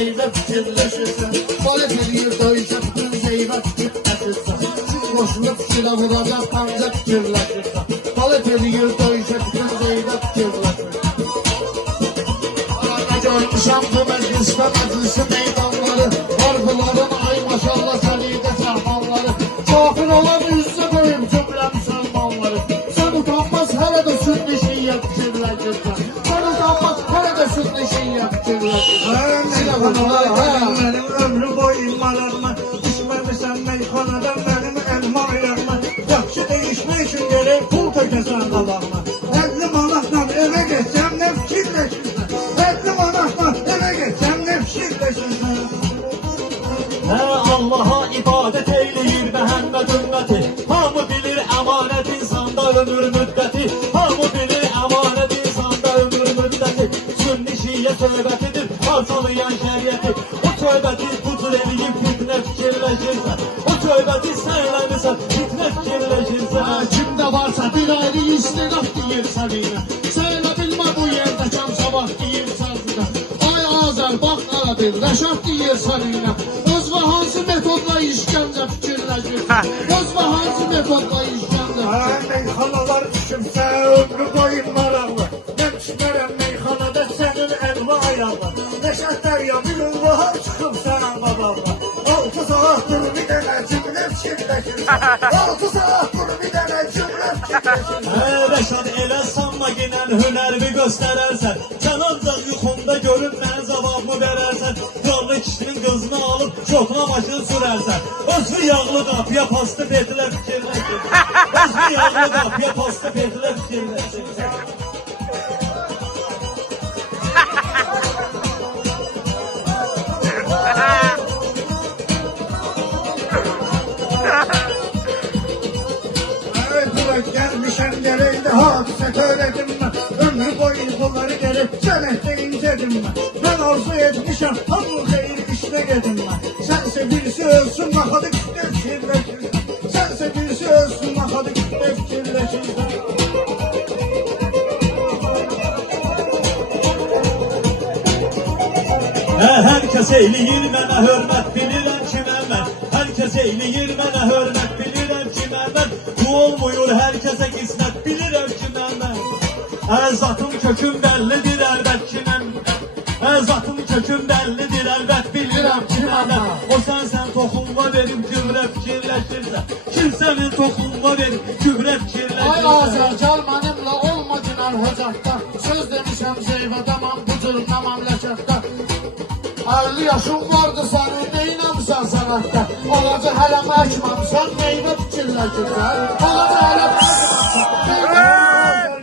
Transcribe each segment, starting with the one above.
şeydə fikirləşirsən. Balet eləyir döyüşə bütün şeydə fikirləşirsən. Qoşulub fikilə vuracaq ancaq fikirləşirsən. Balet eləyir döyüşə bütün şeydə fikirləşirsən. Arada görmüşəm bu məclisdə məclisi meydanları. Harfıların ay maşallah səliqə səhmanları. Kafir olan üstə qoyub cümlə müsəlmanları. Sən utanmaz hələ də sünni şiyə fikirləşirsən. Sən utanmaz hələ də sünni şiyə fikirləşirsən. Benim ömrü boyu imalarıma düşməmişəm meyxanadan benim elma ayağıma. Yaxşı değişmək üçün gerek pul tökəsən qabağıma. 50 manatla evə geçsəm ne fikirləşirsən. 50 manatla evə geçsəm ne fikirləşirsən. Allah'a ibadet eyleyir Məhəmməd ümməti. Hamı bilir əmanət insanda ömür müddəti. Hamı bilir əmanət insanda ömür müddəti. Sünni şiyə söhbətidir parçalayan şəriəti. O söhbəti bucur eləyib fitnə fikirləşirsən. O söhbəti sənləmirsən fitnə fikirləşirsən. Kimdə varsa bir ayrı istinaf deyir səninə. Sənə bilmə bu yerdə kam sabah deyir sənsinə. Ay Azər bax Arabil Rəşad deyir səninə. Özvə hansı metodla işgəncə fikirləşirsən. Özvə hansı metodla işgəncə fikirləşirsən. Meyxanalar düşümsə ömrü boyu maraqlı. Mən düşmərəm meyxanada sənin elma ayağına. Nəşətlər ya bir ünvaha çıxıb sənə babamla. 6 saat dur bir dənə cümlə fikirləşirsən. 6 saat dur bir dənə cümlə fikirləşirsən. Rəşad elə sanma genən hünərimi göstərərsən. Sən ancaq yuxumda görüb mənə cavabımı verərsən. Yolda kişinin qızını alıb çoxuna maşını sürərsən. Özü yağlı qapıya pastı petilə fikirləşirsən. Özü yağlı qapıya pastı petilə fikirləşirsən. Gelmişəm gereydi hadisə törədim mən. Ömrü boyu bunları gerek sənətdə incədim mən. Mən arzu etmişəm hamı xeyir işlə gedim mən. Sənsə birisi ölsün maxadı kütlə fikirləşirsən. Sənsə birisi ölsün maxadı kütlə fikirləşirsən. Hər kəs eyləyir mənə hörmət bilirəm kiməm mən. Hər kəs eyləyir mənə hörmət bilirəm kiməm mən. Bu olmuyor hər kəsə qismət bilirəm kiməm mən. Zatım köküm bəllidir əlbət kiməm. Zatım köküm bəllidir əlbət bilirəm kiməm mən. O sən toxunma verib gübrə fikirləşirsən. Kim sənin toxunma verib gübrə fikirləşirsən. Ay Azər gəl mənimlə olma günər hocaqda. Söz demişəm zeyvədəməm bu cür nə məmləkətdə. 50 yaşın vardı sənin neynəmsən sənətdə. Ağacı hələ məkməmsən neynə fikirləşirsən. Ağacı hələ məkməmsən.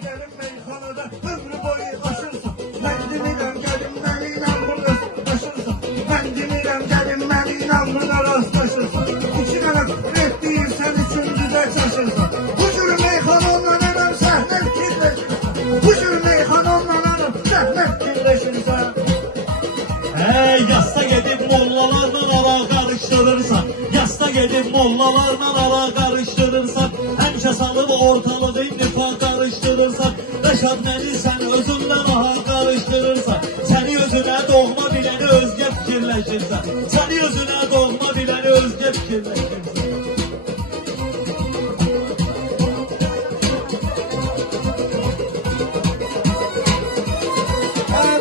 Gəlim meyxanada ömrü boyu aşırsan. Mən demirəm gəlim mənimlə burada rastlaşırsan. Mən demirəm gəlim mənimlə burada rastlaşırsan. 2 dənə rep deyirsən üçüncüdə çaşırsan. Bu cür meyxanonla nənəm səhnə fikirləşirsən. Bu cür meyxanonla nənəm səhnə fikirləşirsən. Yasta gedib mollalarla ala qarışdırırsan. Yasta gedib mollalarla ala qarışdırırsan. Həmişə salıb ortalığı nifaq qarışdırırsan. Rəşad məni sən özündən aha qarışdırırsan. Səni özünə doğma biləni özgə fikirləşirsən. Səni özünə doğma biləni özgə fikirləşirsən.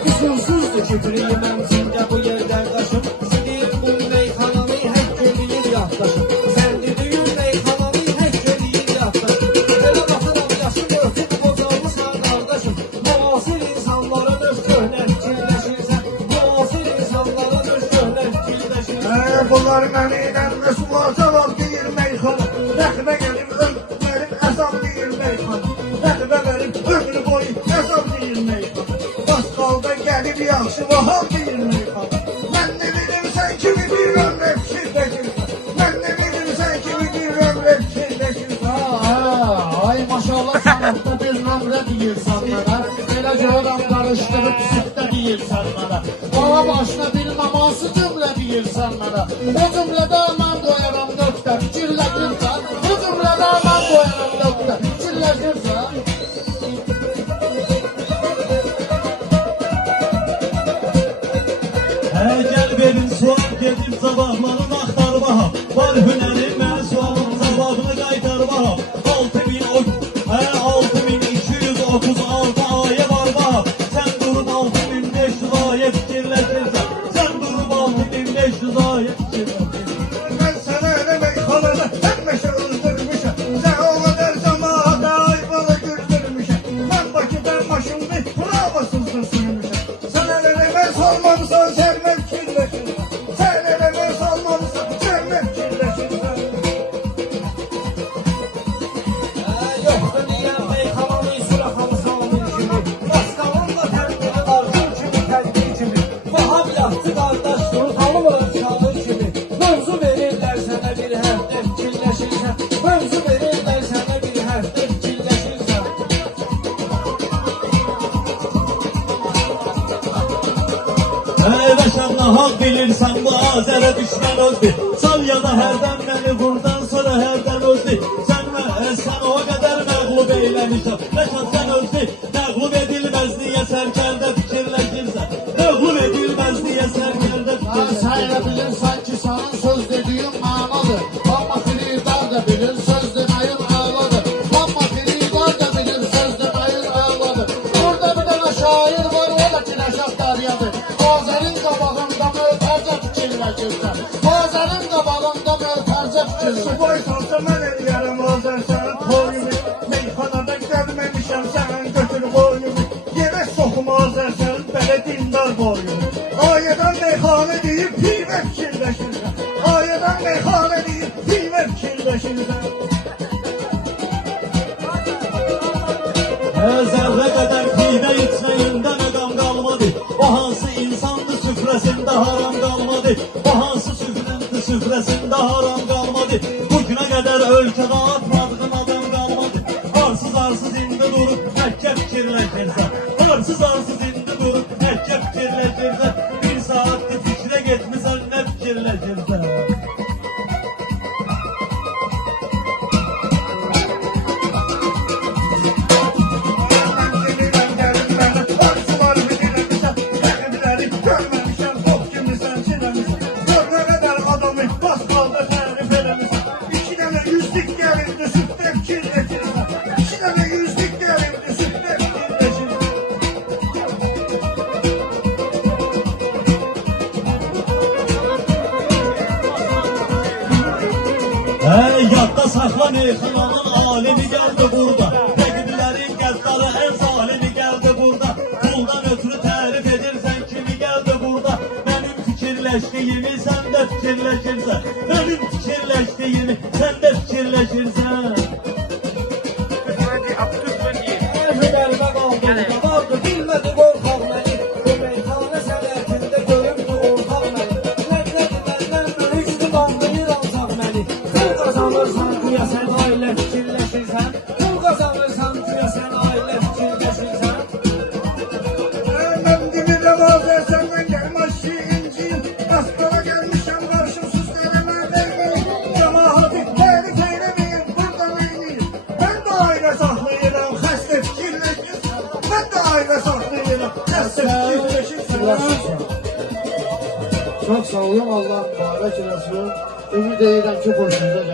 Kusursuzdur küfrüyüm əmcində bu yerdə qaşım. Sidir bu meyxananı həkk eləyir yaxdaşım. Sən düdüyün meyxananı həkk eləyir yaxdaşım. Belə baxıram yaşım örtüb bocalmışsan qardaşım. Müasir insanların öz köhnə fikirləşirsən. Müasir insanların öz köhnə fikirləşirsən. Bunlar mənimlə Rəsulullah cavab deyir meyxana. Rəxbə gəlib ömrüm əzab deyir meyxana. Rəxbə gəlib ömrü boyu əzab deyir meyxana. Qalda gəlib yaxşı vahab deyir meyxana. Mən nə bilim sən kimi bir ömrə fikirləşirsən. Mən nə bilim sən kimi bir ömrə fikirləşirsən. Ay maşallah sənətdə bir nömrə deyirsən mənə. Elə görəm qarışdırıb sütdə deyirsən mənə. Bana başına bilməm hansı cümlə deyirsən mənə. O cümlədə mən qoyaram nöqtə fikirləşirsən. O cümlədə mən qoyaram nöqtə fikirləşirsən. Gel verin sual gedim sabahların axtar baha. Var hünərim mən sualın cavabını qaytar baha. 6236 ayə var baha. Sən durub 6500 ayə fikirləşirsən. Sən durub 6500 ayə fikirləşirsən. Ben sana ne meyhanada emmeşe öldürmüşüm. Sen o kadar cemaate ayvalı güldürmüşüm. Ben Bakı'dan başımda pravasızdır sürmüşüm. Sen eleme salmamışsan sermem kirleşirsen. Sen eleme salmamışsan sermem kirleşirsen. Yoxdur deyən meyxananı suraxamı salmır kimi. Başqalanla tərbiyə var, gül kimi, tərbiyə kimi. Vahab yaxçı qardaş, tanımıram çalır kimi. Mövzu verirlər sənə bir həftə fikirləşirsən. Mövzu verirlər sənə bir həftə fikirləşirsən. Bəşəm nahaq bilirsən bu Azərə düşmən özdür. Sal ya da hərdən məni buradan sonra hərdən özdür. Sən o qədər məğlub eyləmişəm. Bəşəm sən özdür. Məğlub edilməz niyə sərkərdə fikirləşirsən. Məğlub edilməz niyə sərkərdə Ha, fikirləşirsən. sen de bilirsen ki senin söz dediğin manadır. Ama Firidar da bilir söz demeyin ağladır. Ama Firidar da bilir söz demeyin ağladır. Burada bir tane şair var, o da ki Neşat Daryadır. Azer'in qabağında möhtərcə fikirləşirsən. Azer'in qabağında möhtərcə fikirləşirsən. Subay salsa mən eləyərəm Azər sənin boyunu. Meyxanada gəlməmişəm sənin götür boyunu. Yerə soxum Azər sənin belə dindar boyunu. Ayədən meyxanə deyib pivə fikirləşirsən. Ayədən meyxanə deyib pivə fikirləşirsən. Zərrə qədər pivə içməyində məqam qalmadı. O hansı insandı süfrəsində haram qalmadı. O hansı süfrəndi süfrəsində haram qalmadı. Bugünə qədər ölkədə atmadığın adam qalmadı. Arsız indi durub həkkə fikirləşirsən. Arsız indi durub həkkə fikirləşirsən. Bir saatdir fikrə getmisən nə fikirləşirsən. Ben demirəm gəlim mənə arzular bilirəmişəm. Rəqibləri görməmişəm, top kimi sən çiləmişəm. Gör nə qədər adamı bas qalda tərif eləmişəm. 2 dənə yüzlük gəlirdi sütdə fikirləşirsən. 2 dənə yüzlük gəlirdi sütdə fikirləşirsən. Yadda saxla meyxananın alimi gəldi burada. Rəqiblərin qəddarı ən zalimi gəldi burada. Puldan ötürü tərif edirsən kimi gəldi burada. Mənim fikirləşdiyimi sən də fikirləşirsən. Mənim fikirləşdiyimi sən də fikirləşirsən. Hünərimə qaldırdı, vardı, bilmədi qorxaq məni. Bu meyxana sənətində görübdü ortaq məni. Nəqlədi məndən böyükdü, bandırır ancaq məni. Pul qazanırsan güya sən ailə fikirləşirsən. Pul qazanırsan güya sən ailə fikirləşirsən. Mən demirəm Azər səndən gəlməz şiinciyim. Qaskala gəlmişəm qarşımsız eləmə verməyim. Cəmaatı tərif eləməyin, burada neyniyim. Mən də ailə saxlayıram, xəstə fikirləşirsən. Mən də ailə saxlayıram, xəstə fikirləşirsən. Çok sağ olun, Allah mübarək eləsin. Ümid edirəm ki, xoşunuza gəlir.